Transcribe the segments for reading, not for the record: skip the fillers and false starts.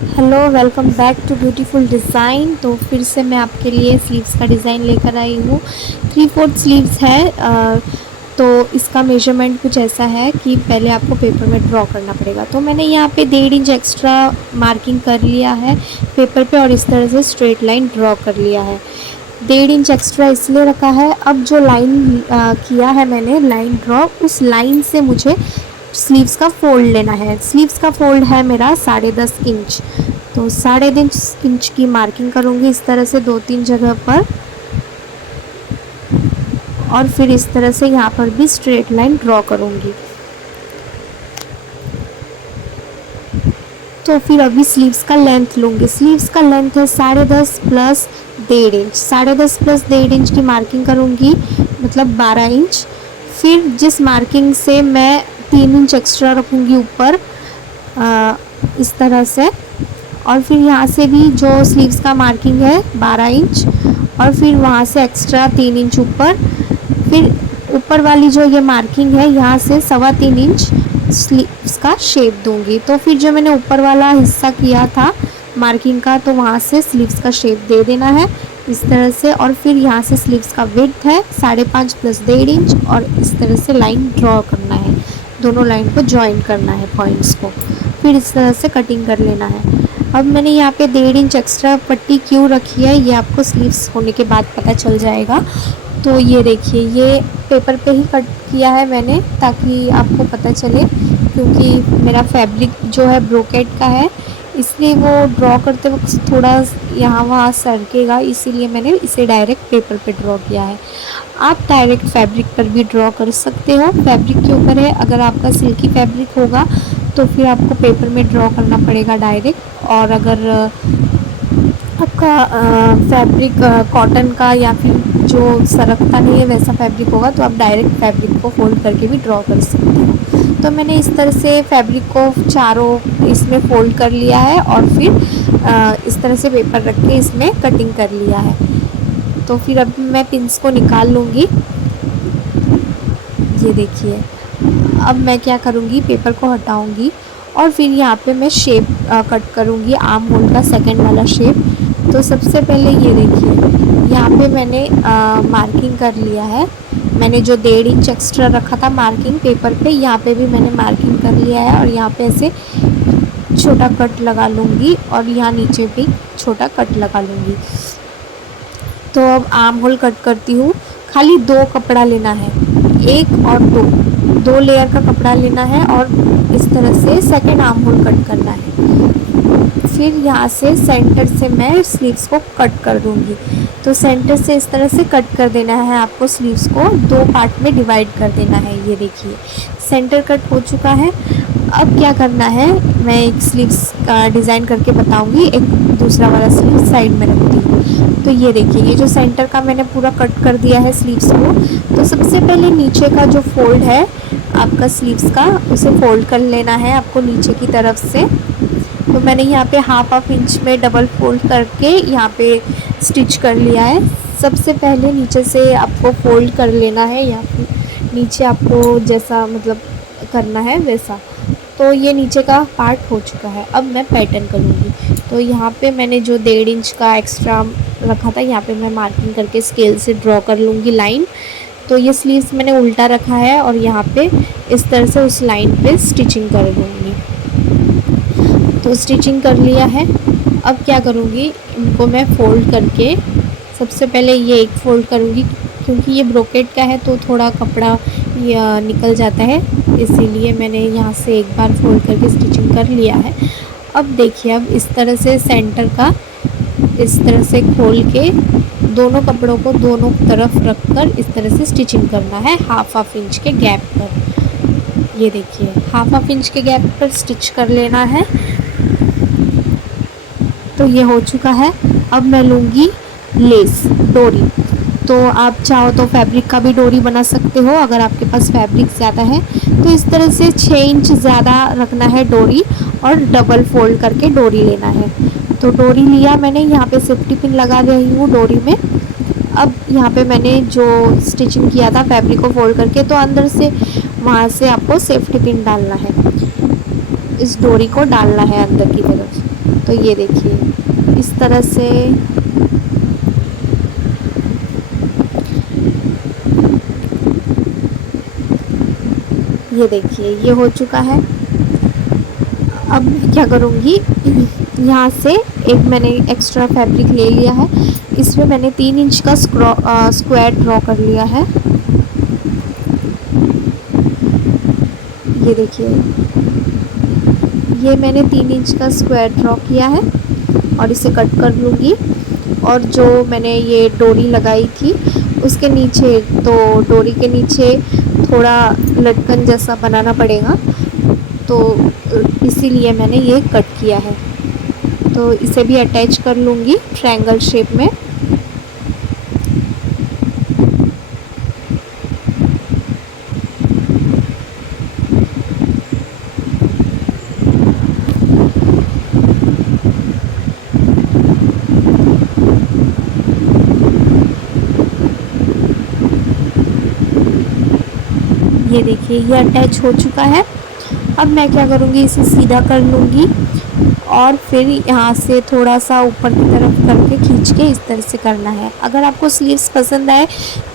Hello, welcome back to beautiful design. तो फिर से मैं आपके लिए स्लीव्स का डिज़ाइन लेकर आई हूँ। 3/4 स्लीव्स है। तो इसका मेजरमेंट कुछ ऐसा है कि पहले आपको पेपर में ड्रॉ करना पड़ेगा। तो मैंने यहाँ पे 1.5 इंच एक्स्ट्रा मार्किंग कर लिया है पेपर पे और इस तरह से स्ट्रेट लाइन ड्रॉ कर लिया है। 1.5 इंच एक्स्ट्रा इसलिए रखा है। अब जो लाइन किया है मैंने लाइन ड्रॉ, उस लाइन से मुझे स्लीव्स का फोल्ड लेना है। स्लीव्स का फोल्ड है मेरा 10.5 इंच। तो 10.5 इंच की मार्किंग करूँगी इस तरह से 2-3 जगह पर, और फिर इस तरह से यहाँ पर भी स्ट्रेट लाइन ड्रॉ करूँगी। तो फिर अभी स्लीव्स का लेंथ लूँगी। स्लीव्स का लेंथ है 10.5 प्लस 1.5 इंच। 10.5 प्लस 1.5 इंच की मार्किंग करूँगी, मतलब 12 इंच। फिर जिस मार्किंग से मैं 3 इंच एक्स्ट्रा रखूँगी ऊपर, इस तरह से, और फिर यहाँ से भी जो स्लीव्स का मार्किंग है 12 इंच, और फिर वहाँ से एक्स्ट्रा 3 इंच ऊपर। फिर ऊपर वाली जो ये मार्किंग है यहाँ से 3.25 इंच स्लीव्स का शेप दूंगी। तो फिर जो मैंने ऊपर वाला हिस्सा किया था मार्किंग का, तो वहाँ से स्लीव्स का शेप दे देना है इस तरह से। और फिर यहाँ से स्लीव्स का विड्थ है 5.5 प्लस 1.5 इंच, और इस तरह से लाइन ड्रॉ करना है। दोनों लाइन को ज्वाइन करना है पॉइंट्स को, फिर इस तरह से कटिंग कर लेना है। अब मैंने यहाँ पे 1.5 इंच एक्स्ट्रा पट्टी क्यों रखी है ये आपको स्लीव्स होने के बाद पता चल जाएगा। तो ये देखिए, ये पेपर पे ही कट किया है मैंने ताकि आपको पता चले, क्योंकि मेरा फैब्रिक जो है ब्रोकेट का है, इसलिए वो ड्रॉ करते वक्त थोड़ा यहाँ वहाँ सरकेगा, इसीलिए मैंने इसे डायरेक्ट पेपर पे ड्रॉ किया है। आप डायरेक्ट फैब्रिक पर भी ड्रॉ कर सकते हो। फैब्रिक के ऊपर है, अगर आपका सिल्की फैब्रिक होगा तो फिर आपको पेपर में ड्रॉ करना पड़ेगा डायरेक्ट, और अगर आपका फैब्रिक कॉटन का या फिर जो सरकता नहीं है वैसा फैब्रिक होगा तो आप डायरेक्ट फैब्रिक को फोल्ड करके भी ड्रॉ कर सकते हो। तो मैंने इस तरह से फैब्रिक को चारों इसमें फोल्ड कर लिया है, और फिर इस तरह से पेपर रख के इसमें कटिंग कर लिया है। तो फिर अब मैं पिंस को निकाल लूँगी। ये देखिए, अब मैं क्या करूँगी, पेपर को हटाऊँगी और फिर यहाँ पे मैं शेप कट करूँगी, आर्म होल का सेकंड वाला शेप। तो सबसे पहले ये देखिए, यहाँ पे मैंने मार्किंग कर लिया है। मैंने जो 1.5 इंच एक्स्ट्रा रखा था मार्किंग पेपर पे, यहाँ पे भी मैंने मार्किंग कर लिया है, और यहाँ पे ऐसे छोटा कट लगा लूँगी, और यहाँ नीचे भी छोटा कट लगा लूँगी। तो अब आर्म होल कट करती हूँ। खाली 2 कपड़ा लेना है, 1 और 2 लेयर का कपड़ा लेना है, और इस तरह से सेकंड आर्म होल कट करना है। फिर यहाँ से सेंटर से मैं स्लीव्स को कट कर दूँगी। तो सेंटर से इस तरह से कट कर देना है आपको। स्लीव्स को 2 पार्ट में डिवाइड कर देना है। ये देखिए, सेंटर कट हो चुका है। अब क्या करना है, मैं एक स्लीव्स का डिज़ाइन करके बताऊँगी, एक दूसरा वाला स्लीव साइड में रखती हूँ। तो ये देखिए, ये जो सेंटर का मैंने पूरा कट कर दिया है स्लीव्स को। तो सबसे पहले नीचे का जो फोल्ड है आपका स्लीव्स का, उसे फोल्ड कर लेना है आपको नीचे की तरफ से। तो मैंने यहाँ पे हाफ इंच में डबल फोल्ड करके यहाँ पे स्टिच कर लिया है। सबसे पहले नीचे से आपको फोल्ड कर लेना है, या फिर नीचे आपको जैसा मतलब करना है वैसा। तो ये नीचे का पार्ट हो चुका है। अब मैं पैटर्न करूँगी। तो यहाँ पे मैंने जो 1.5 इंच का एक्स्ट्रा रखा था, यहाँ पे मैं मार्किंग करके स्केल से ड्रॉ कर लूँगी लाइन। तो ये स्लीव्स मैंने उल्टा रखा है, और यहाँ पे इस तरह से उस लाइन पे स्टिचिंग कर दूँगी। तो स्टिचिंग कर लिया है। अब क्या करूँगी, इनको मैं फोल्ड करके सबसे पहले ये एक फ़ोल्ड करूँगी, क्योंकि ये ब्रोकेट का है तो थोड़ा कपड़ा निकल जाता है, इसीलिए मैंने यहाँ से एक बार फोल्ड करके स्टिचिंग कर लिया है। अब देखिए, अब इस तरह से सेंटर का इस तरह से खोल के दोनों कपड़ों को दोनों तरफ रखकर इस तरह से स्टिचिंग करना है हाफ इंच के गैप पर। ये देखिए, हाफ इंच के गैप पर स्टिच कर लेना है। तो ये हो चुका है। अब मैं लूँगी लेस डोरी। तो आप चाहो तो फैब्रिक का भी डोरी बना सकते हो, अगर आपके पास फैब्रिक ज़्यादा है तो इस तरह से 6 इंच ज़्यादा रखना है डोरी, और डबल फोल्ड करके डोरी लेना है। तो डोरी लिया मैंने, यहाँ पे सेफ्टी पिन लगा रही हूँ डोरी में। अब यहाँ पे मैंने जो स्टिचिंग किया था फैब्रिक को फोल्ड करके, तो अंदर से वहाँ से आपको सेफ्टी पिन डालना है, इस डोरी को डालना है अंदर की तरफ। तो ये देखिए इस तरह से ये देखिए ये हो चुका है। अब मैं क्या करूँगी, यहाँ से एक मैंने एक्स्ट्रा फैब्रिक ले लिया है, इसमें मैंने 3 इंच का स्क्वायर ड्रॉ कर लिया है। ये देखिए ये मैंने 3 इंच का स्क्वायर ड्रॉ किया है और इसे कट कर लूँगी। और जो मैंने ये डोरी लगाई थी उसके नीचे, तो डोरी के नीचे थोड़ा लटकन जैसा बनाना पड़ेगा, तो इसीलिए मैंने ये कट किया है। तो इसे भी अटैच कर लूँगी ट्रायंगल शेप में। ये देखिए ये अटैच हो चुका है। अब मैं क्या करूँगी, इसे सीधा कर लूँगी और फिर यहाँ से थोड़ा सा ऊपर की तरफ करके खींच के इस तरह से करना है। अगर आपको स्लीव्स पसंद आए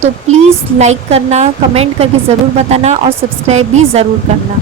तो प्लीज़ लाइक करना, कमेंट करके ज़रूर बताना और सब्सक्राइब भी ज़रूर करना।